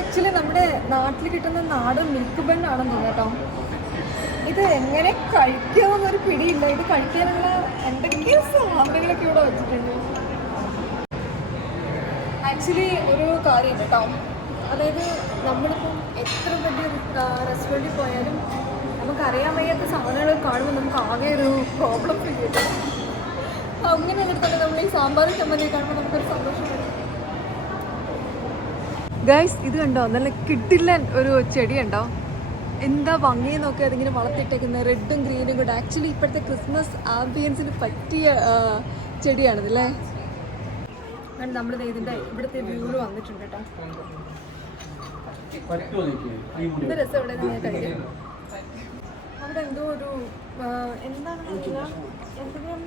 Actually നമ്മുടെ നാട്ടിൽ കിട്ടുന്ന നാടൻ മിൽക്ക് ബണ്ണാണെന്ന് തോന്നുന്നു കേട്ടോ. ഇത് എങ്ങനെ കഴിക്കാമെന്നൊരു പിടിയില്ല. ഇത് കഴിക്കാനുള്ള എന്തൊക്കെയോ സാധനങ്ങളൊക്കെ ഇവിടെ വെച്ചിട്ടുണ്ട്. ആക്ച്വലി ഒരു കാര്യം കേട്ടോ, അതായത് നമ്മളിപ്പം എത്ര വലിയ റെസ്റ്റോറൻറ്റിൽ പോയാലും നമുക്കറിയാൻ വയ്യാത്ത സാധനങ്ങൾ കാണുമ്പോൾ നമുക്ക് ആകെ ഒരു പ്രോബ്ലം ഫീൽ ചെയ്യും. അങ്ങനെ തന്നെ നമ്മൾ ഈ സാമ്പാർ ചമ്മന്തി കാണുമ്പോൾ നമുക്കൊരു സന്തോഷം വരും. ഗൈസ്, ഇത് കണ്ടോ, നല്ല കിട്ടില്ല ഒരു ചെടി ഉണ്ടോ, എന്താ ഭംഗി നോക്കി അതിങ്ങനെ വളർത്തിയിട്ടേക്കുന്നത്, റെഡും ഗ്രീനും കൂടെ. ആക്ച്വലി ഇപ്പോഴത്തെ ക്രിസ്മസ് ആംബിയൻസിന് പറ്റിയ ചെടിയാണിതല്ലേ. നമ്മൾ ഇതിൻ്റെ ഇവിടുത്തെ വ്യൂവിൽ വന്നിട്ടുണ്ട് കേട്ടോ. ഇത് രസം ഇവിടെ നിങ്ങൾ കഴിക്കും. അവിടെ എന്തോ ഒരു എന്താണെന്ന് പറഞ്ഞാൽ എന്തെങ്കിലും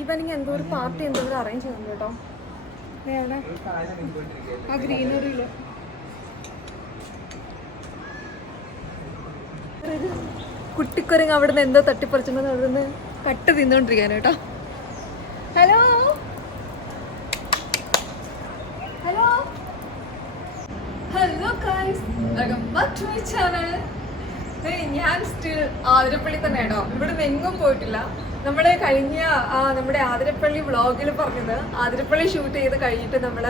ഈവനിങ് എന്തോ ഒരു പാർട്ടി എന്തെങ്കിലും അറേഞ്ച് ചെയ്യുന്നുണ്ട് കേട്ടോ. അവിടെ ആ ഗ്രീനറിയിൽ കുട്ടിക്കുരങ്ങ് അവിടെ നിന്ന് എന്തോ തട്ടിപ്പറിച്ചിട്ടുണ്ടെന്ന് അവിടെ നിന്ന് കട്ട് തിന്നോണ്ടിരിക്കാൻ കേട്ടോ. Hello hello hello guys, welcome back to my channel. ഞാൻ സ്റ്റിൽ ആതിരപ്പള്ളി തന്നെ കേട്ടോ. ഇവിടുന്ന് എങ്ങും പോയിട്ടില്ല. നമ്മള് കഴിഞ്ഞ നമ്മുടെ ആതിരപ്പള്ളി വ്ളോഗിൽ പറഞ്ഞത് ആതിരപ്പള്ളി ഷൂട്ട് ചെയ്ത് കഴിഞ്ഞിട്ട് നമ്മൾ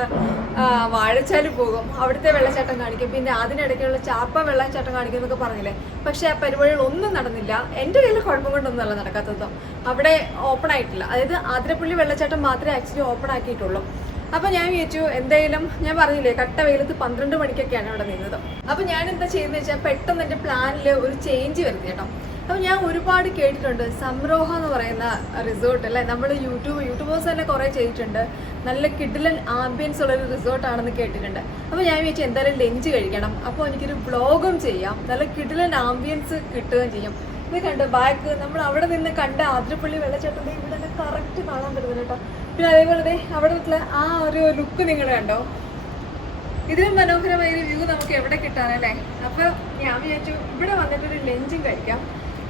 വാഴച്ചാല് പോകും, അവിടുത്തെ വെള്ളച്ചാട്ടം കാണിക്കും, പിന്നെ അതിനിടയ്ക്കുള്ള ചാപ്പ വെള്ളച്ചാട്ടം കാണിക്കും എന്നൊക്കെ പറഞ്ഞില്ലേ. പക്ഷേ ആ പരിപാടികൾ ഒന്നും നടന്നില്ല. എൻ്റെ കയ്യിൽ കുഴപ്പം കൊണ്ടൊന്നുമല്ല നടക്കാത്തതും. അവിടെ ഓപ്പൺ ആയിട്ടില്ല. അതായത് ആതിരപ്പള്ളി വെള്ളച്ചാട്ടം മാത്രമേ ആക്ച്വലി ഓപ്പൺ ആക്കിയിട്ടുള്ളൂ. അപ്പോൾ ഞാൻ വിചാരിച്ചു എന്തായാലും, ഞാൻ പറഞ്ഞില്ലേ കട്ട വെയിലത്ത് 12 മണിക്കൊക്കെയാണ് അവിടെ നിന്നത്. അപ്പോൾ ഞാൻ എന്താ ചെയ്യുന്നത് വെച്ചാൽ പെട്ടെന്ന് എൻ്റെ പ്ലാനിൽ ഒരു ചേഞ്ച് വരുത്തി കേട്ടോ. അപ്പോൾ ഞാൻ ഒരുപാട് കേട്ടിട്ടുണ്ട് സംരോഹ എന്ന് പറയുന്ന റിസോർട്ട് അല്ലേ. നമ്മൾ യൂട്യൂബേഴ്സ് തന്നെ കുറേ ചെയ്തിട്ടുണ്ട്. നല്ല കിഡിലൻ ആംബിയൻസ് ഉള്ളൊരു റിസോർട്ടാണെന്ന് കേട്ടിട്ടുണ്ട്. അപ്പോൾ ഞാൻ വിചാരിച്ചു എന്തായാലും ലഞ്ച് കഴിക്കണം, അപ്പോൾ എനിക്കൊരു വ്ളോഗും ചെയ്യാം, നല്ല കിഡിലൻ ആംബിയൻസ് കിട്ടുകയും ചെയ്യും. ഇത് കണ്ട് ബാക്ക് നമ്മൾ അവിടെ നിന്ന് കണ്ട ആതിരപ്പള്ളി വെള്ളച്ചാട്ടത്തിൽ ഇവിടെ നിന്ന് കറക്റ്റ് കാണാൻ പറ്റുന്നത് കേട്ടോ. പിന്നെ അതേപോലെ അവിടെ നിന്നുള്ള ആ ഒരു ലുക്ക് നിങ്ങൾ കണ്ടോ. ഇതിലും മനോഹരമായൊരു വ്യൂ നമുക്ക് എവിടെ കിട്ടാനല്ലേ. അപ്പോൾ ഞാൻ വിചാരിച്ചു ഇവിടെ വന്നിട്ടൊരു ലഞ്ചും കഴിക്കാം.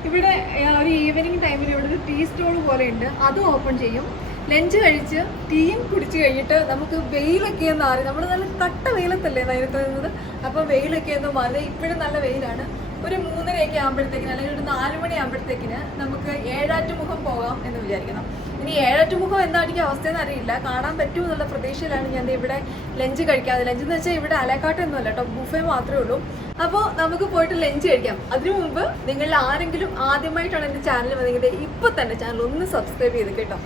ഇവിടെ ഒരു ഈവനിങ് ടൈമിൽ ഇവിടെ ഒരു ടീ സ്റ്റോൾ പോലെ ഉണ്ട്, അതും ഓപ്പൺ ചെയ്യും. ലഞ്ച് കഴിച്ച് ടീയും കുടിച്ച് കഴിഞ്ഞിട്ട് നമുക്ക് വെയിലൊക്കെ ഒന്ന് മാറി, നമ്മൾ നല്ല കട്ട വെയിലത്തല്ലേ നേരത്തെ നിന്നത്. അപ്പോൾ വെയിലൊക്കെ ഒന്ന് മാറി, ഇപ്പോഴും നല്ല വെയിലാണ്. ഒരു 3:30 ആകുമ്പോഴത്തേക്കിന് അല്ലെങ്കിൽ ഒരു 4 മണി ആകുമ്പോഴത്തേക്കിന് നമുക്ക് ഏഴാറ്റുമുഖം പോകാം എന്ന് വിചാരിക്കണം. ഇനി ഏഴാറ്റുമുഖം എന്തായിരിക്കും അവസ്ഥയെന്ന് അറിയില്ല, കാണാൻ പറ്റുമോ എന്നുള്ള പ്രതീക്ഷയിലാണ് ഞാൻ ഇവിടെ ലഞ്ച് കഴിക്കാതെ. ലഞ്ച് എന്ന് വെച്ചാൽ ഇവിടെ അലക്കാട്ടൊന്നുമല്ല കേട്ടോ, ബുഫേ മാത്രമേ ഉള്ളൂ. അപ്പോൾ നമുക്ക് പോയിട്ട് ലഞ്ച് കഴിക്കാം. അതിനു മുമ്പ് നിങ്ങൾ ആരെങ്കിലും ആദ്യമായിട്ടാണ് എൻ്റെ ചാനൽ വന്നെങ്കിൽ ഇപ്പോൾ തന്നെ ചാനൽ ഒന്ന് സബ്സ്ക്രൈബ് ചെയ്ത് കേട്ടോ.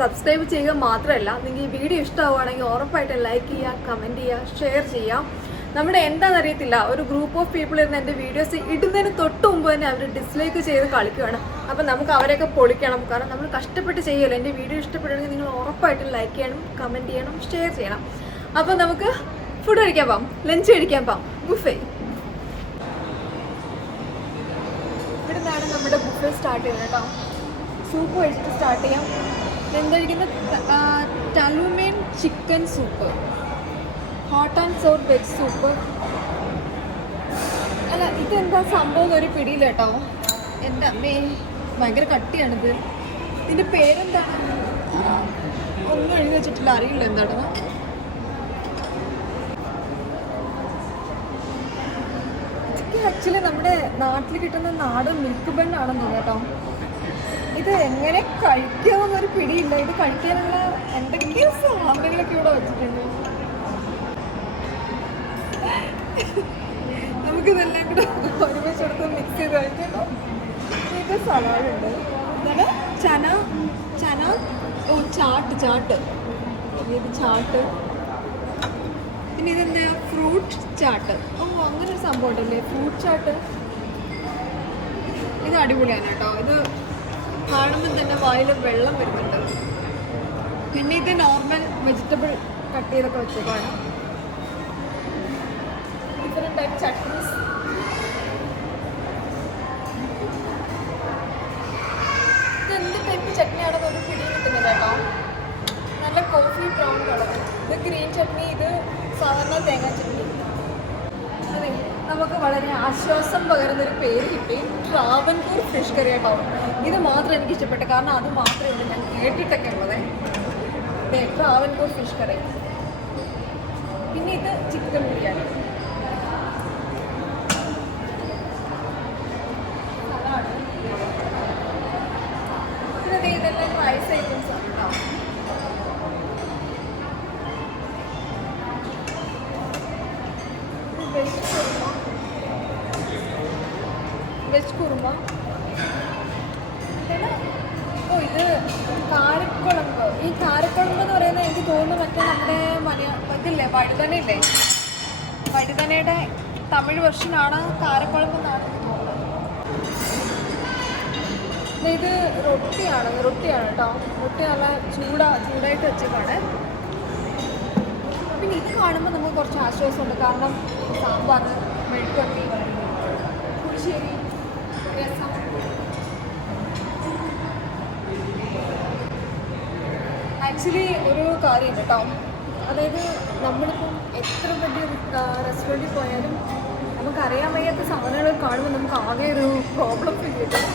സബ്സ്ക്രൈബ് ചെയ്യുക മാത്രമല്ല, നിങ്ങൾക്ക് ഈ വീഡിയോ ഇഷ്ടമാവുകയാണെങ്കിൽ ഉറപ്പായിട്ട് ലൈക്ക് ചെയ്യുക, കമൻറ്റ് ചെയ്യുക, ഷെയർ ചെയ്യാം. നമ്മുടെ എന്താണെന്നറിയത്തില്ല, ഒരു ഗ്രൂപ്പ് ഓഫ് പീപ്പിൾ ഇരുന്ന് എൻ്റെ വീഡിയോസ് ഇടുന്നതിന് തൊട്ട് മുമ്പ് തന്നെ അവർ ഡിസ്ലൈക്ക് ചെയ്ത് കളിക്കുകയാണ്. അപ്പം നമുക്ക് അവരെയൊക്കെ പൊളിക്കണം. കാരണം നമ്മൾ കഷ്ടപ്പെട്ട് ചെയ്യുമല്ലോ. എൻ്റെ വീഡിയോ ഇഷ്ടപ്പെടുകയാണെങ്കിൽ നിങ്ങൾ ഉറപ്പായിട്ടും ലൈക്ക് ചെയ്യണം, കമൻറ്റ് ചെയ്യണം, ഷെയർ ചെയ്യണം. അപ്പോൾ നമുക്ക് ഫുഡ് കഴിക്കാൻ പോകാം, ലഞ്ച് കഴിക്കാൻ പോകാം. ബുഫേ ഇവിടെ നിന്നാണ് നമ്മുടെ ബുഫേ സ്റ്റാർട്ട് ചെയ്യുന്നത് കേട്ടോ. സൂപ്പ് കഴിച്ചിട്ട് സ്റ്റാർട്ട് ചെയ്യാം. എന്താ കഴിക്കുന്നത്, ടലുമേൻ chicken soup, hot and sour veg soup. അല്ല ഇതെന്താ സംഭവം ഒരു പിടിയില്ല കേട്ടോ. എൻ്റെ അമ്മേ ഭയങ്കര കട്ടിയാണിത്. ഇതിൻ്റെ പേരെന്താണ് ഒന്നും എഴുതി വെച്ചിട്ടില്ല, അറിയില്ല എന്താണെന്ന്. ഇതൊക്കെ ആക്ച്വലി നമ്മുടെ നാട്ടിൽ കിട്ടുന്ന നാടൻ മിൽക്ക് ബണ്ണാണെന്ന് തോന്നുന്നു കേട്ടോ. ഇത് എങ്ങനെ കഴിക്കാമെന്നൊരു പിടിയില്ല. ഇത് കഴിക്കാനുള്ള എന്തൊക്കെയോ സാധനങ്ങളൊക്കെ ഇവിടെ വെച്ചിട്ടുണ്ട്. നമുക്കിതെല്ലാം കൂടെ ഒരുമിച്ചെടുത്ത് മിക്സ് ചെയ്ത് കഴിക്കണം. ഇത് സലാഡുണ്ട്, ഇതാണ് ചന ഓ ചാട്ട് ഇത് ചാട്ട്. പിന്നെ ഇതെന്താ ഫ്രൂട്ട് ചാട്ട്. ഓ അങ്ങനെ ഒരു സംഭവം ഉണ്ടല്ലേ, ഫ്രൂട്ട് ചാട്ട്. ഇത് അടിപൊളിയാണ് കേട്ടോ. ഇത് കാണുമ്പോൾ തന്നെ വായിൽ വെള്ളം വരുന്നുണ്ട്. പിന്നെ ഇത് നോർമൽ വെജിറ്റബിൾ കട്ട് ചെയ്തൊക്കെ വെച്ചേക്കാണ്. Different type chutneys. ഇതെന്ത് ടൈപ്പ് ചട്നിയാണെന്ന് ഒരു പിടി കിട്ടുന്നില്ല കേട്ടോ. നല്ല കോഫി ബ്രൗൺ കളർ. ഇത് ഗ്രീൻ ചട്നി, ഇത് സാധാരണ തേങ്ങാ ചട്നി. അതെ, നമുക്ക് വളരെ ആശ്വാസം പകരുന്നൊരു പേര് കിട്ടി, ട്രാവൻകൂർ ഫിഷ് കറി കേട്ടോ. ഇത് മാത്രം എനിക്ക് ഇഷ്ടപ്പെട്ടു, കാരണം അത് മാത്രമേ ഉള്ളൂ ഞാൻ കേട്ടിട്ടൊക്കെ ഉള്ളത്. Travancore fish curry. പിന്നെ ഇത് ചിക്കൻ ബിരിയാണി. വെജ് കുറുമ. ഓ ഇത് കാരക്കുളമ്പ്. ഈ കാരക്കുളമ്പ് എന്ന് പറയുന്നത് എനിക്ക് തോന്നുന്നു മറ്റേ നമ്മുടെ ഇതില്ലേ വഴുതനയില്ലേ, വഴുതനയുടെ തമിഴ് വെർഷനാണ് കാരക്കുളമ്പ് എന്നാണ് തോന്നുന്നത്. ഇത് റൊട്ടിയാണ് കേട്ടോ. റൊട്ടി നല്ല ചൂടായിട്ട് വെച്ചേക്കാണ്. പിന്നെ ഇത് കാണുമ്പോൾ നമുക്ക് കുറച്ച് ആശ്വാസമുണ്ട്. കാരണം സാമ്പാർ, മെഴുക്കുവരട്ടി, പുളിശ്ശേരി, രസം. ആക്ച്വലി ഒരു കാര്യം കേട്ടോ, അതായത് നമ്മളിപ്പം എത്ര വലിയ റെസ്റ്റോറൻറ്റിൽ പോയാലും നമുക്കറിയാൻ വയ്യാത്ത സാധനങ്ങൾ കാണുമ്പോൾ നമുക്ക് ആകെ ഒരു പ്രോബ്ലം ഫീൽ ചെയ്യും.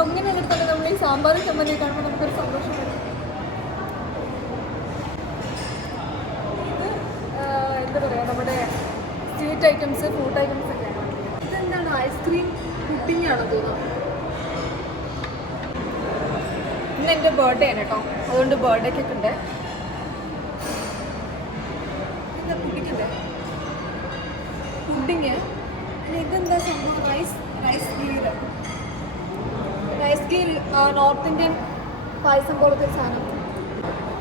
അങ്ങനെയൊക്കെ തന്നെ നമ്മൾ ഈ സാമ്പാർ ചമ്മന്തി കാണുമ്പോൾ നമുക്കൊരു സന്തോഷം വരും. ഇത് എന്താ പറയുക, നമ്മുടെ സ്വീറ്റ് ഐറ്റംസ്, ഫ്രൂട്ട് ഐറ്റംസ് ഒക്കെയാണ്. ഇതെന്താണ്, ഐസ്ക്രീം പുഡിംഗ് ആണെന്ന് തോന്നുന്നു. ഇന്ന് എൻ്റെ ബർത്ത്ഡേ ആണ് കേട്ടോ, അതുകൊണ്ട് ബർത്ത്ഡേ കേക്ക് ഉണ്ട്. എന്താ പുഡിങ്ങില്ലേ, പുഡിങ്. ഇതെന്താ സംഭവം, റൈസ് ഗീർ നോർത്ത് ഇന്ത്യൻ പായസം പോലത്തെ ഒരു സാധനം.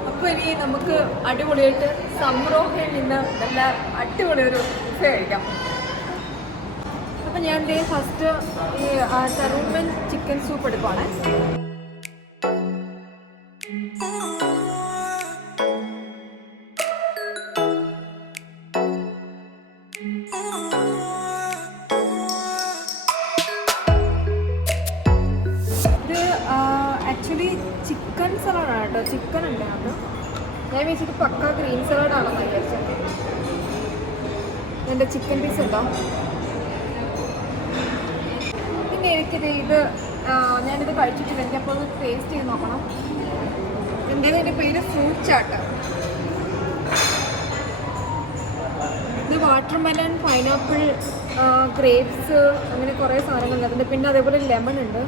അപ്പോൾ ഇനി നമുക്ക് അടിപൊളിയായിട്ട് സംറോഹയിൽ നിന്ന് നല്ല അടിപൊളി ഒരു ബുഫേ കഴിക്കാം. അപ്പം ഞാൻ ഫസ്റ്റ് ഈ ടറൂമൻ ചിക്കൻ സൂപ്പ് എടുക്കുവാണ്. ആക്ച്വലി ചിക്കൻ സലാഡാണ് കേട്ടോ, ചിക്കൻ ഉണ്ട് അത്. ഞാൻ വെച്ചിട്ട് പക്ക ഗ്രീൻ സലാഡാണെന്ന് വിചാരിച്ചത്. എൻ്റെ ചിക്കൻ പീസ് ഉണ്ടോ. പിന്നെ എനിക്കിത് ഞാനിത് കഴിച്ചിട്ടില്ല, എനിക്കപ്പോൾ ഒന്ന് ടേസ്റ്റ് ചെയ്ത് നോക്കണം. എൻ്റെ പേര് ഫ്രൂട്ട് ചാട്ട്. ഇത് വാട്ടർമെലൺ, പൈനാപ്പിൾ, ഗ്രേപ്സ്, അങ്ങനെ കുറേ സാധനങ്ങളുണ്ട് അതിൻ്റെ. പിന്നെ അതേപോലെ ലെമൺ ഉണ്ട്.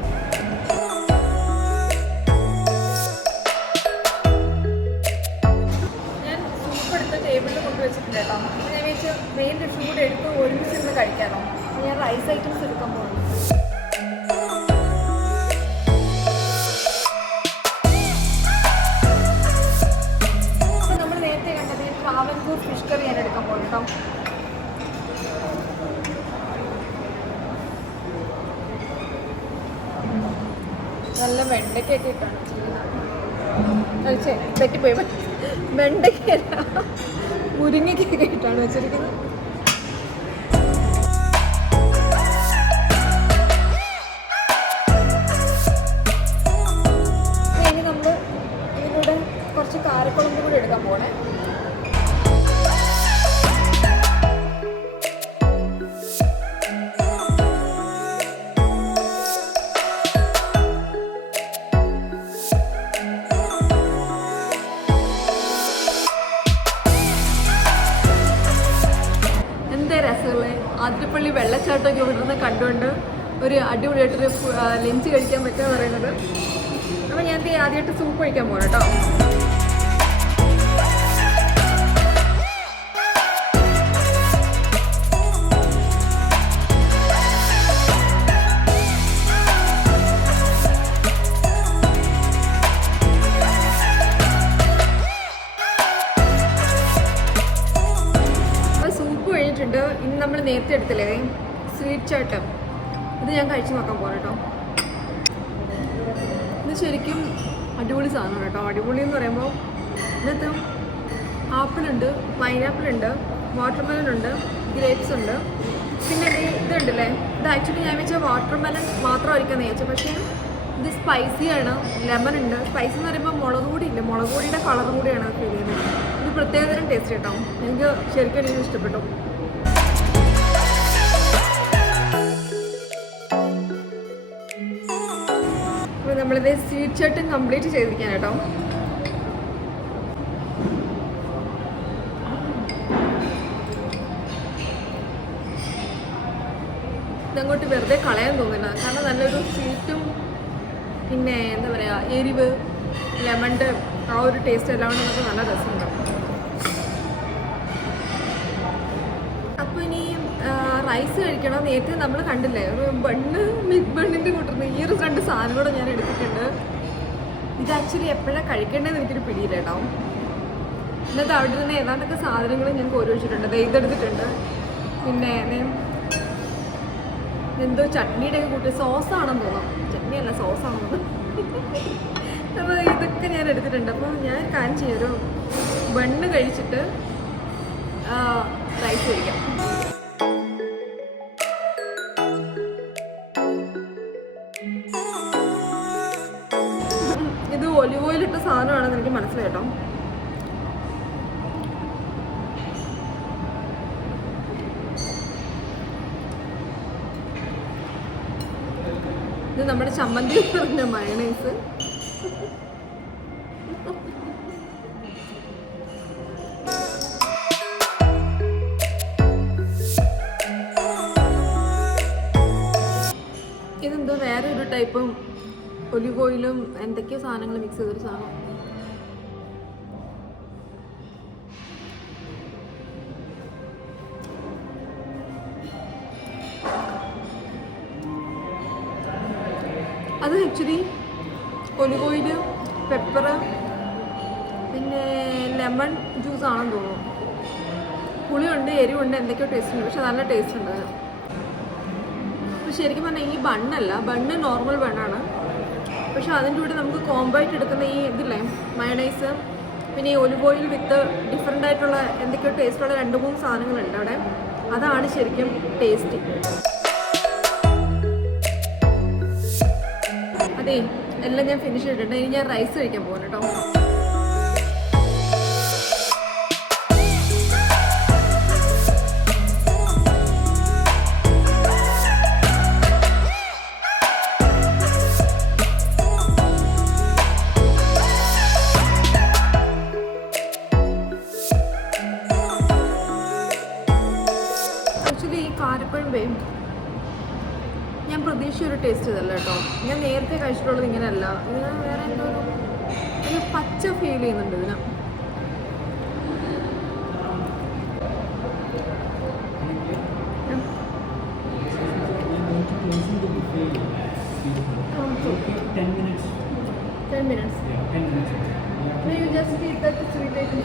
ടേബിളിൽ കൊണ്ടുവച്ചിട്ടുണ്ട് കേട്ടോ. ഞാൻ വെച്ച് മെയിൻ ഡിഷും കൂടെ എടുത്ത് ഒരുമിച്ചിരുന്ന് കഴിക്കാമോ. ഞാൻ റൈസ് ഐറ്റംസ് എടുക്കാൻ പോകുന്നു. അപ്പോൾ നമ്മൾ നേരത്തെ കണ്ടത് ട്രാവൻകൂർ ഫിഷ് കറി ഞാൻ എടുക്കാൻ പോകും കേട്ടോ. നല്ല വെണ്ടയ്ക്കൊക്കെ ഇട്ടാണ് ചെയ്യുന്നത്. തെറ്റിപ്പോയി, വെണ്ടയ്ക്കല്ല മുരിങ്ങയ്ക്കൊക്കെ ഇട്ടാണ് വെച്ചിരിക്കുന്നത്. ഇനി നമ്മൾ ഇതിലൂടെ കുറച്ച് കാരക്കുളമ്പ് കൂടി എടുക്കാൻ പോകണേ. രസമുള്ള ആതിരപ്പള്ളി വെള്ളച്ചാട്ടമൊക്കെ ഇവിടുന്ന് കണ്ടുകൊണ്ട് ഒരു അടിപൊളിയായിട്ടൊരു ലഞ്ച് കഴിക്കാൻ പറ്റുക പറയുന്നത്. അപ്പോൾ ഞാൻ ആദ്യമായിട്ട് സൂപ്പ് കഴിക്കാൻ പോകണം കേട്ടോ. ഇന്ന് നമ്മൾ നേരത്തെ എടുത്തില്ലേ സ്വീറ്റ് ചാട്ട്, ഇത് ഞാൻ കഴിച്ച് നോക്കാൻ പോകാം കേട്ടോ. ഇത് ശരിക്കും അടിപൊളി സാധനമാണ് കേട്ടോ. അടിപൊളി എന്ന് പറയുമ്പോൾ ഇതിനകത്ത് ആപ്പിളുണ്ട്, പൈനാപ്പിളുണ്ട്, വാട്ടർമെലൺ ഉണ്ട്, ഗ്രേപ്സ് ഉണ്ട്. പിന്നെ ഇതുണ്ടല്ലേ, ഇത് ആക്ച്വലി ഞാൻ വെച്ചാൽ വാട്ടർമെലൺ മാത്രമായിരിക്കും വെച്ചാൽ, പക്ഷേ ഇത് സ്പൈസിയാണ്. ലെമൺ ഉണ്ട്. സ്പൈസി എന്ന് പറയുമ്പോൾ മുളക് പൊടി ഇല്ല, മുളക് പൊടിയുടെ കളറും കൂടിയാണ് ഫീൽ ചെയ്യുന്നത്. ഇത് പ്രത്യേകതരം ടേസ്റ്റ് കേട്ടോ, എനിക്ക് ശരിക്കും എനിക്ക് ഇഷ്ടപ്പെട്ടു. അപ്പോൾ നമ്മളിത് സ്വീറ്റ് ചാട്ടും കംപ്ലീറ്റ് ചെയ്തിരിക്കാൻ കേട്ടോ. ഇതങ്ങോട്ട് വെറുതെ കളയാൻ തോന്നില്ല, കാരണം നല്ലൊരു സ്വീറ്റും പിന്നെ എന്താ പറയുക എരിവ്, ലെമണിൻ്റെ ആ ഒരു ടേസ്റ്റ് എല്ലാം കൊണ്ട് നമുക്ക് നല്ല രസമുണ്ട്. അപ്പോൾ ഇനി റൈസ് കഴിക്കണം. നേരത്തെ നമ്മൾ കണ്ടില്ലേ ഒരു ബണ്ണ്, മിൽക്ക് ബണ്ണിൻ്റെ കൂട്ടുന്നത്. ഈ ഒരു 2 സാധനം കൂടെ ഞാൻ എടുത്തിട്ടുണ്ട്. ഇത് ആക്ച്വലി എപ്പോഴാണ് കഴിക്കേണ്ടതെന്ന് എനിക്കൊരു പിടിയില്ല കേട്ടോ. എന്നിട്ട് അവിടെ നിന്ന് ഏതാണ്ടൊക്കെ സാധനങ്ങൾ ഞാൻ കോരി വെച്ചിട്ടുണ്ട്. ഇതെടുത്തിട്ടുണ്ട്. പിന്നെ എന്തോ ചട്നിയുടെ ഒക്കെ കൂട്ടി സോസാണെന്ന് തോന്നാം. ചട്നിയല്ല, സോസാണെന്ന് തോന്നുന്നു. അപ്പോൾ ഇതൊക്കെ ഞാൻ എടുത്തിട്ടുണ്ട്. അപ്പോൾ ഞാൻ കാര്യം ചെയ്യും, ഒരു ബണ്ണ് കഴിച്ചിട്ട് റൈസ് കഴിക്കാം. ഇത് ഒലിവ് ഓയിലിട്ട സാധനമാണെന്ന് എനിക്ക് മനസ്സിലായി കേട്ടോ. ഇത് നമ്മുടെ ചമ്മന്തി പറഞ്ഞ മയണൈസ്. ഇതെന്തോ വേറെ ഒരു ടൈപ്പും ഒലിവ് ഓയിലും എന്തൊക്കെയോ സാധനങ്ങൾ മിക്സ് ചെയ്തൊരു സാധനം. അത് ആക്ച്വലി ഒലിവ് ഓയിൽ, പെപ്പർ, പിന്നെ ലെമൺ ജ്യൂസ് ആണെന്ന് തോന്നുന്നു. പുളിയുണ്ട്, എരിവുണ്ട്, എന്തൊക്കെയോ ടേസ്റ്റ് ഉണ്ട്. പക്ഷെ നല്ല ടേസ്റ്റ് ഉണ്ട് അതിന്. അപ്പോൾ ശരിക്കും പറഞ്ഞാൽ ഈ ബണ്ണല്ല, ബണ്ണ് നോർമൽ ബണ്ണാണ്. പക്ഷെ അതിൻ്റെ കൂടെ നമുക്ക് കോമ്പായിട്ട് എടുക്കുന്ന ഈ ഇതില്ലേ മയണൈസ്, പിന്നെ ഈ ഒലിവ് ഓയിൽ വിത്ത് ഡിഫറെൻ്റ് ആയിട്ടുള്ള എന്തൊക്കെയോ ടേസ്റ്റുള്ള 2-3 സാധനങ്ങളുണ്ട് അവിടെ. അതാണ് ശരിക്കും ടേസ്റ്റി. അതെ, എല്ലാം ഞാൻ ഫിനിഷ് ചെയ്തിട്ടുണ്ട്. ഇനി ഞാൻ റൈസ് കഴിക്കാൻ പോകാൻ കേട്ടോ. ആക്ച്വലി ഈ കാരപ്പഴം ഞാൻ പ്രതീക്ഷിച്ചൊരു ടേസ്റ്റ് ഇതല്ല കേട്ടോ. ഞാൻ നേരത്തെ കഴിച്ചിട്ടുള്ളത് ഇങ്ങനെയല്ല. ഇതിന് വേറെ എന്തോ ഒരു പച്ച ഫീൽ ചെയ്യുന്നുണ്ട് ഇതിന്. Ten minutes. May you just eat that sweet item?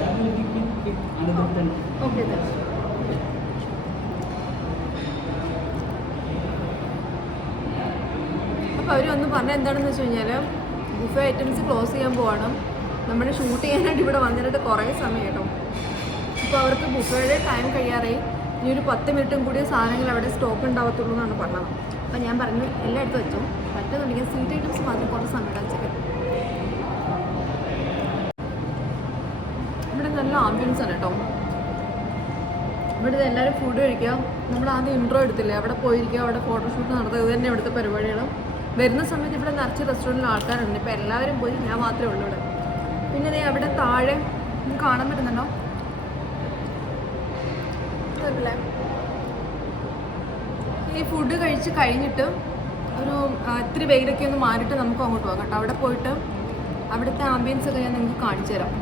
That will be another 10. Okay then. അപ്പോൾ അവർ ഒന്ന് പറഞ്ഞാൽ എന്താണെന്ന് വെച്ച് കഴിഞ്ഞാൽ ബുഫേ ഐറ്റംസ് ക്ലോസ് ചെയ്യാൻ പോവാണ്. നമ്മൾ ഷൂട്ട് ചെയ്യാനായിട്ട് ഇവിടെ വന്നിട്ട് കുറേ സമയം കേട്ടോ. അപ്പോൾ അവർക്ക് ബുഫേയുടെ ടൈം കഴിയാറായി. ഇനി ഒരു 10 മിനിറ്റും കൂടി സാധനങ്ങൾ അവിടെ സ്റ്റോക്ക് ഉണ്ടാവത്തുള്ളൂ എന്നാണ് പറഞ്ഞത്. അപ്പോൾ ഞാൻ പറഞ്ഞു എല്ലായിടത്തും വെച്ചോ, പറ്റുന്നുണ്ടെങ്കിൽ സ്വീറ്റ് ഐറ്റംസ് മാത്രം കുറച്ച് സമയം വെച്ചേക്കാം. ഇവിടെ നല്ല ആംബിയൻസ് ആണ് കേട്ടോ. ഇവിടെ എല്ലാവരും ഫുഡ് കഴിക്കുക. നമ്മൾ ആദ്യം ഇൻട്രോ എടുത്തില്ലേ, അവിടെ പോയിരിക്കുക, അവിടെ ഫോട്ടോഷൂട്ട് നടത്തുക. ഇത് തന്നെ ഇവിടുത്തെ പരിപാടികൾ. വരുന്ന സമയത്ത് ഇവിടെ നിറച്ച് റെസ്റ്റോറൻറ്റിൽ ആൾക്കാരുണ്ട്. ഇപ്പോൾ എല്ലാവരും പോയി, ഞാൻ മാത്രമേ ഉള്ളൂ ഇവിടെ. പിന്നെ അവിടെ താഴെ കാണാൻ പറ്റുന്നുണ്ടോ? അതല്ലേ, ഈ ഫുഡ് കഴിച്ച് കഴിഞ്ഞിട്ട് ഒരു ഇത്തിരി വെയിലൊക്കെ ഒന്ന് മാറിയിട്ട് നമുക്ക് അങ്ങോട്ട് പോകാം കേട്ടോ. അവിടെ പോയിട്ട് അവിടുത്തെ ആംബിയൻസ് ഒക്കെ ഞാൻ നിങ്ങൾക്ക് കാണിച്ചു തരാം.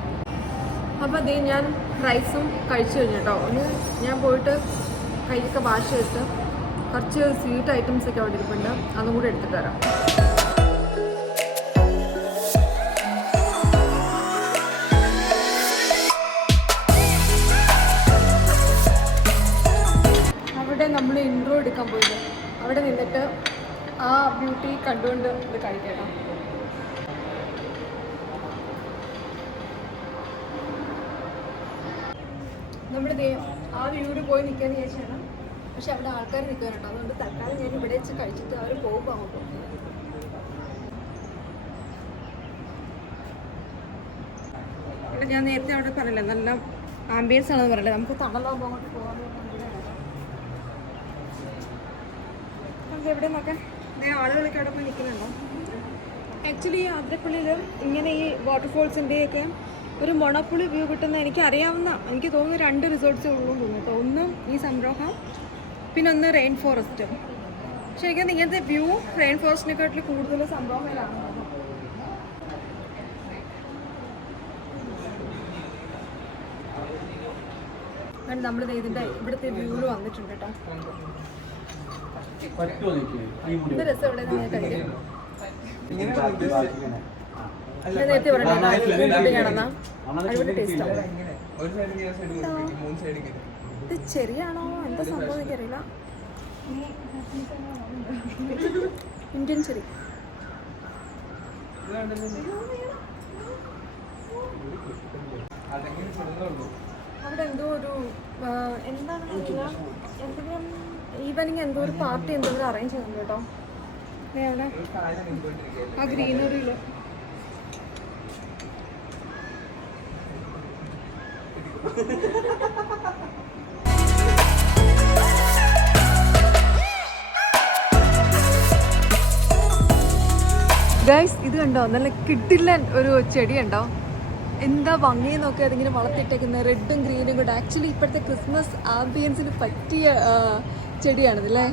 അപ്പോൾ അതേ ഞാൻ റൈസും കഴിച്ചു കഴിഞ്ഞു കേട്ടോ. ഒന്ന് ഞാൻ പോയിട്ട് കൈയൊക്കെ വാഷ് ചെയ്തിട്ട് കുറച്ച് സ്വീറ്റ് ഐറ്റംസൊക്കെ അവിടെ ഇരിപ്പുണ്ട്, അതും കൂടി എടുത്തിട്ട് വരാം. അവിടെ നമ്മൾ ഇൻട്രോ എടുക്കാൻ പോയില്ല, അവിടെ നിന്നിട്ട് ആ ബ്യൂട്ടി കണ്ടുകൊണ്ട് ഇത് കഴിക്കണം. നമ്മളിത് ആ വ്യൂവിൽ പോയി നിൽക്കാന്ന് വിചാരിച്ചാണ്. പക്ഷെ അവിടെ ആൾക്കാർ നിൽക്കാനുണ്ടോ, അതുകൊണ്ട് തൽക്കാലം ഞാൻ ഇവിടെ വെച്ച് കഴിച്ചിട്ട് അവർ പോകുമ്പോൾ അങ്ങോട്ട്. ഇവിടെ ഞാൻ നേരത്തെ അവിടെ പറഞ്ഞില്ല, നല്ല ആംബിയൻസ് ആണെന്ന് പറഞ്ഞില്ല. നമുക്ക് തണലാകുമ്പോൾ അങ്ങോട്ട് പോകാൻ നമുക്ക് എവിടെ നോക്കാം. ആളുകളൊക്കെ അവിടെ പോയി നിൽക്കുന്നുണ്ടോ? ആക്ച്വലി ഈ ആതിരപ്പള്ളിയിൽ ഇങ്ങനെ ഈ വാട്ടർഫോൾസിൻ്റെയൊക്കെ ഒരു മൊണപ്പുളി വ്യൂ കിട്ടുന്ന എനിക്ക് തോന്നുന്ന 2 റിസോർട്ട്സേ ഉള്ളൂ തോന്നുന്നു. ഒന്ന് ഈ സംരംഭം, പിന്നെ ഒന്ന് റെയിൻ ഫോറസ്റ്റ്. ശരിക്കും ഇങ്ങനത്തെ വ്യൂ റെയിൻ ഫോറസ്റ്റിനെക്കാട്ടിൽ കൂടുതൽ സംരംഭങ്ങളാണ്. അങ്ങനെ നമ്മൾ ഇതിൻ്റെ ഇവിടുത്തെ വ്യൂവിൽ വന്നിട്ടുണ്ട് കേട്ടോ. ഇത് രസം ഇവിടെ നിന്ന് കഴിക്കാം. ഞാൻ നേരത്തെ പറഞ്ഞാണെന്നാ അടിപൊളി ടേസ്റ്റാണ്. ഇത് ചെറിയാണോ എന്താ സംഭവം എനിക്കറിയില്ല. Indian cherry. അവിടെ എന്തോ ഒരു എന്താണെന്ന് അറിയില്ല, എന്തെങ്കിലും ഈവനിങ് എന്തോ ഒരു പാർട്ടി എന്തെങ്കിലും അറേഞ്ച് ചെയ്യുന്നുണ്ട് കേട്ടോ. അവിടെ ആ ഗ്രീനറിയിൽ ഗൈസ് ഇത് കണ്ടോ, നല്ല കിട്ടില്ല ഒരു ചെടി ഉണ്ടോ, എന്താ ഭംഗി നോക്കി അതിങ്ങനെ വളർത്തിയിട്ടേക്കുന്നത്, റെഡും ഗ്രീനും കൂടെ. ആക്ച്വലി ഇപ്പോഴത്തെ ക്രിസ്മസ് ആംബിയൻസിന് പറ്റിയ ചെടിയാണിതല്ലേ.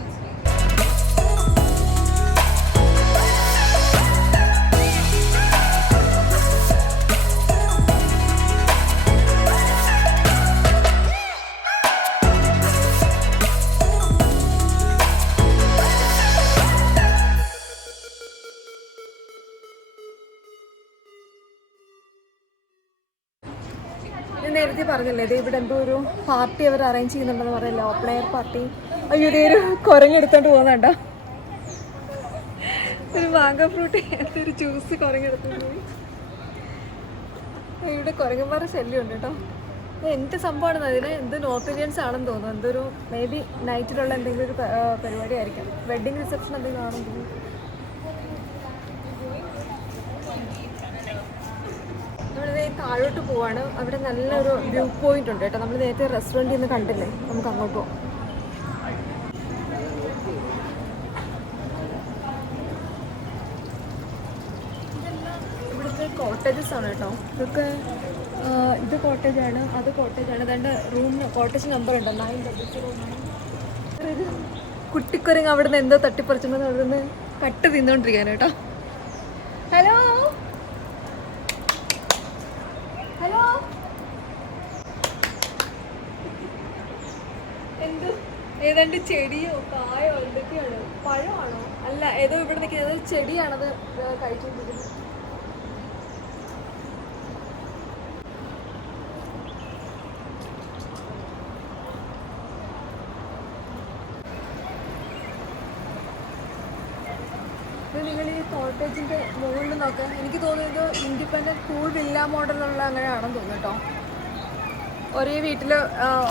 നേരത്തെ പറഞ്ഞില്ലേ ഇത് ഇവിടെ എന്തോ ഒരു പാർട്ടി അവർ അറേഞ്ച് ചെയ്യുന്നുണ്ടെന്ന് പറയല്ലോ, ഓപ്പൺ എയർ പാർട്ടി. അയ്യോ ഇതേ ഒരു കുരങ്ങെടുത്തോണ്ട് പോകുന്നുണ്ടോ, ഒരു മാങ്ങ ഫ്രൂട്ട് ഒരു ജ്യൂസ് കുരങ്ങെടുത്തോണ്ട് പോയി. ഇവിടെ കുരങ്ങന്മാരുടെ ശല്യം ഉണ്ട് കേട്ടോ. എന്ത് സംഭവമാണെന്ന് അതിന് എന്ത് നോർത്ത് ഇന്ത്യൻസ് ആണെന്ന് തോന്നുന്നു. എന്തൊരു മേ ബി നൈറ്റിലുള്ള എന്തെങ്കിലും ഒരു പരിപാടി ആയിരിക്കും, വെഡിങ് റിസപ്ഷൻ എന്തെങ്കിലും ആണെന്ന് തോന്നുന്നു. നമ്മളിത് താഴോട്ട് പോവാണ്. അവിടെ നല്ലൊരു വ്യൂ പോയിന്റ് ഉണ്ട് കേട്ടോ. നമ്മൾ നേരത്തെ റെസ്റ്റോറൻറ്റിൽ നിന്ന് കണ്ടില്ലേ, നമുക്ക് അങ്ങോട്ട് പോകാം. ഇവിടുത്തെ കോട്ടേജസ് ആണ് കേട്ടോ. ഇതൊക്കെ ഇത് കോട്ടേജാണ്, അത് കോട്ടേജാണ്. അതുകൊണ്ട് റൂമിന് കോട്ടേജ് നമ്പർ ഉണ്ടോ, 9 കുട്ടിക്കുരങ്ങ് അവിടെ നിന്ന് എന്തോ തട്ടിപ്പറിച്ചെന്ന് അവിടെ നിന്ന് കട്ട് തിന്നോണ്ടിരിക്കാൻ കേട്ടോ. ഹലോ ഹലോ, എന്ത് ഏതാണ്ട് ചെടിയോ കായോ എന്തൊക്കെയാണ്, പഴമാണോ അല്ല ഏതോ ഇവിടെ നിൽക്കുന്നത് ഏതോ ചെടിയാണത് കഴിച്ചുകൊണ്ടിരിക്കുന്നത്. നിങ്ങൾ ഈ കോട്ടേജിൻ്റെ മുകളിൽ നോക്കാം. എനിക്ക് തോന്നുന്നത് ഇൻഡിപെൻഡൻറ്റ് പൂൾ വില്ല മോഡലുള്ള അങ്ങനെയാണെന്ന് തോന്നുന്നു കേട്ടോ. ഒരേ വീട്ടിൽ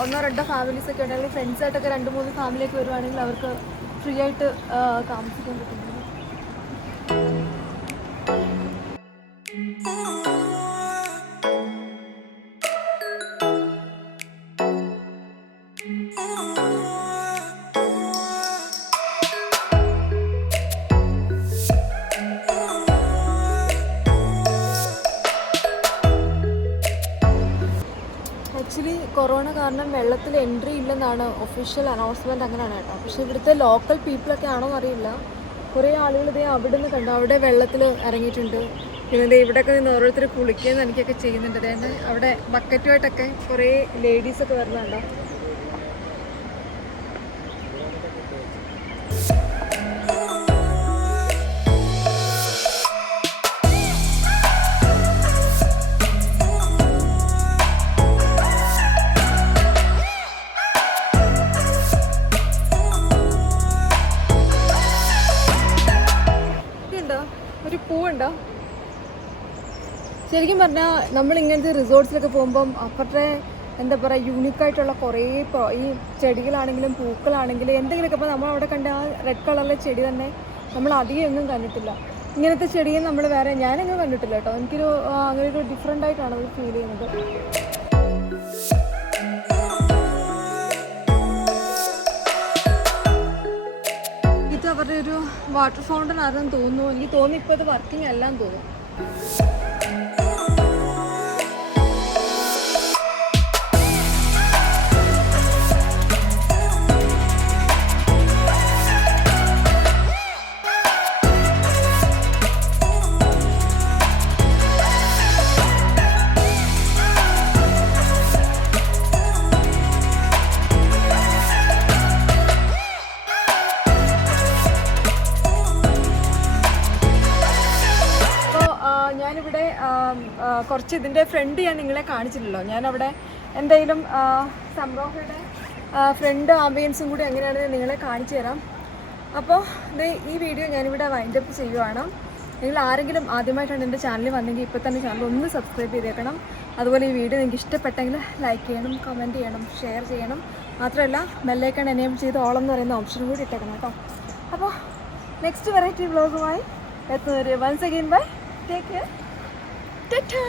1-2 ഫാമിലീസ് ഒക്കെ ഉണ്ടെങ്കിൽ ഫ്രണ്ട്സായിട്ടൊക്കെ 2-3 ഫാമിലിയൊക്കെ വരുവാണെങ്കിൽ അവർക്ക് ഫ്രീ ആയിട്ട് താമസിക്കാൻ പറ്റുന്നു. ആക്ച്വലി കൊറോണ കാരണം വെള്ളത്തിൽ എൻട്രി ഇല്ലെന്നാണ് ഒഫീഷ്യൽ അനൗൺസ്മെൻറ്റ്, അങ്ങനെയാണ് കേട്ടോ. പക്ഷേ ഇവിടുത്തെ ലോക്കൽ പീപ്പിളൊക്കെ ആണോ എന്നറിയില്ല. കുറേ ആളുകൾ ഇതേ അവിടെ നിന്ന് കണ്ടു, അവിടെ വെള്ളത്തിൽ ഇറങ്ങിയിട്ടുണ്ട്. പിന്നെ ഇവിടെയൊക്കെ നിന്ന് ഓരോരുത്തർ കുളിക്കുകയും എനിക്കൊക്കെ ചെയ്യുന്നുണ്ട്. അതുകൊണ്ട് അവിടെ ബക്കറ്റുമായിട്ടൊക്കെ കുറേ ലേഡീസൊക്കെ വരുന്നുണ്ടോ. ഒരു പൂവുണ്ടോ, ശരിക്കും പറഞ്ഞാൽ നമ്മൾ ഇങ്ങനത്തെ റിസോർട്ട്സിലൊക്കെ പോകുമ്പം അപ്പുറത്തെ എന്താ പറയുക യൂണിക്കായിട്ടുള്ള കുറേ ഈ ചെടികളാണെങ്കിലും പൂക്കളാണെങ്കിലും എന്തെങ്കിലുമൊക്കെ. അപ്പോൾ നമ്മളവിടെ കണ്ട ആ റെഡ് കളറിലെ ചെടി തന്നെ നമ്മൾ അധികം എങ്ങും കണ്ടിട്ടില്ല. ഇങ്ങനത്തെ ചെടിയും നമ്മൾ വേറെ ഞാനെങ്ങും കണ്ടിട്ടില്ല കേട്ടോ. എനിക്കൊരു അങ്ങനെ ഒരു ഡിഫറെൻ്റ് ആയിട്ടാണ് അത് ഫീൽ ചെയ്യുന്നത്. ഇത് അവരുടെ ഒരു വാട്ടർ ഫൗണ്ടൻ ആണെന്ന് തോന്നുന്നു. എനിക്ക് തോന്നി ഇപ്പോൾ ഇത് വർക്കിംഗ് അല്ലാന്ന് തോന്നുന്നു. കുറച്ച് ഇതിൻ്റെ ഫ്രണ്ട് ഞാൻ നിങ്ങളെ കാണിച്ചില്ലല്ലോ. ഞാനവിടെ എന്തായാലും സംഭവയുടെ ഫ്രണ്ട് ആംബിയൻസും കൂടി എങ്ങനെയാണെന്ന് നിങ്ങളെ കാണിച്ചു തരാം. അപ്പോൾ ഈ വീഡിയോ ഞാനിവിടെ വൈൻഡപ്പ് ചെയ്യുവാണ്. നിങ്ങൾ ആരെങ്കിലും ആദ്യമായിട്ടാണ് എൻ്റെ ചാനൽ വന്നെങ്കിൽ ഇപ്പോൾ തന്നെ ചാനൽ ഒന്ന് സബ്സ്ക്രൈബ് ചെയ്തേക്കണം. അതുപോലെ ഈ വീഡിയോ നിങ്ങൾക്ക് ഇഷ്ടപ്പെട്ടെങ്കിൽ ലൈക്ക് ചെയ്യണം, കമൻറ്റ് ചെയ്യണം, ഷെയർ ചെയ്യണം. മാത്രമല്ല ബെല്ലൈക്കൺ എനേബിൾ ചെയ്ത് ഓളം എന്ന് പറയുന്ന ഓപ്ഷനും കൂടി ഇട്ടേക്കണം കേട്ടോ. അപ്പോൾ നെക്സ്റ്റ് വെറൈറ്റി വ്ലോഗുമായി എത്തുന്നവരെ once again bye, take care, Tata.